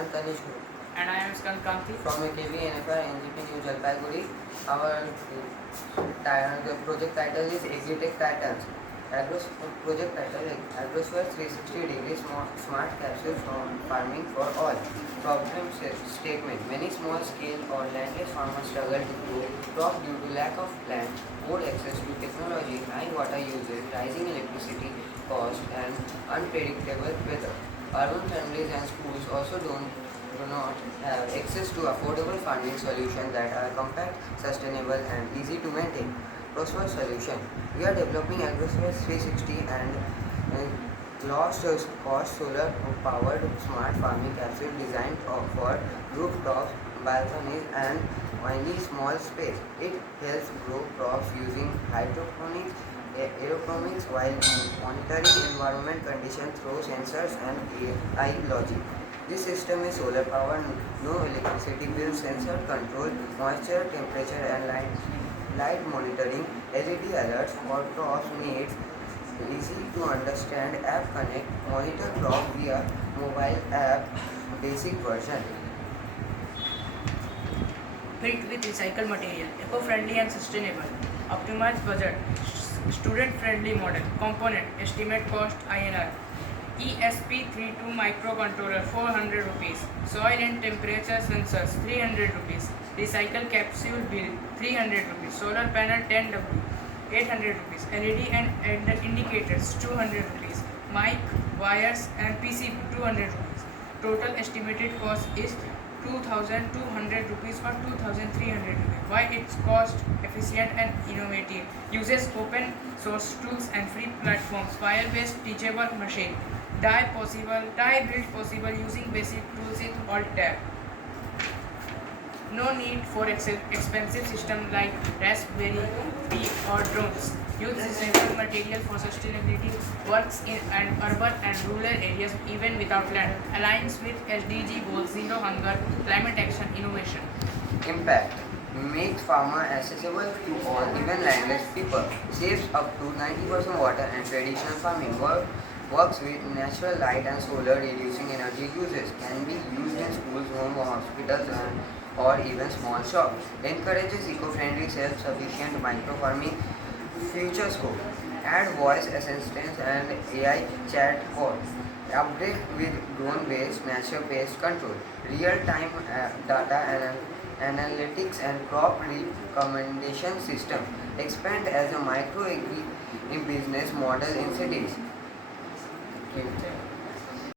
am Tanish Guru. And I am Skankanti. From AKV NFR NGP New Jalpaiguri. Our the project title is Agritech Titans. Project title is Agrosphere 360 degree smart capsule from farming for all. Problem statement: many small scale or landless farmers struggle to grow crops due to lack of land, poor access to technology, high water usage, rising electricity cost, and unpredictable weather. Urban families and schools also do not have access to affordable farming solutions that are compact, sustainable, and easy to maintain. Prosper solution: we are developing Agrosphere 360 and lost cost solar powered smart farming capsule designed for rooftops, balconies, and only small space. It helps grow crops using hydroponics, aeroponics while monitoring environment conditions through sensors and AI logic. This system is solar powered, no electricity bill, sensor control, moisture, temperature, and light monitoring, LED alerts for crops needs, easy to understand app connect, monitor crop via mobile app, basic version. Built with recycled material, eco-friendly and sustainable. Optimized budget, student-friendly model. Component, estimate cost INR. ESP32 microcontroller 400 rupees. Soil and temperature sensors 300 rupees. Recycle capsule bill 300 rupees. Solar panel 10W 800 rupees. LED and indicators 200 rupees. Mic, wires and PCB 200 rupees. Total estimated cost is 2,200 rupees or 2,300 rupees. Why it's cost efficient and innovative. Uses open source tools and free platforms. File-based teachable machine. Die build possible using basic tools in Alt tab. No need for expensive system like Raspberry Pi or drones. Use recycled material for sustainability. Works in urban and rural areas even without land. Aligns with SDG goals: zero hunger, climate action, innovation. Impact: makes farmer accessible to all, even landless people. Saves up to 90% water and traditional farming. Works with natural light and solar, reducing energy uses. Can be used in schools, homes, hospitals, or even small shops. Encourages eco-friendly, self-sufficient micro-farming. Future scope: add voice assistance and AI chat bot. Upgrade with drone-based natural pest control. Real-time data analytics and crop recommendation system. Expand as a micro-agri business model in cities. Thank you.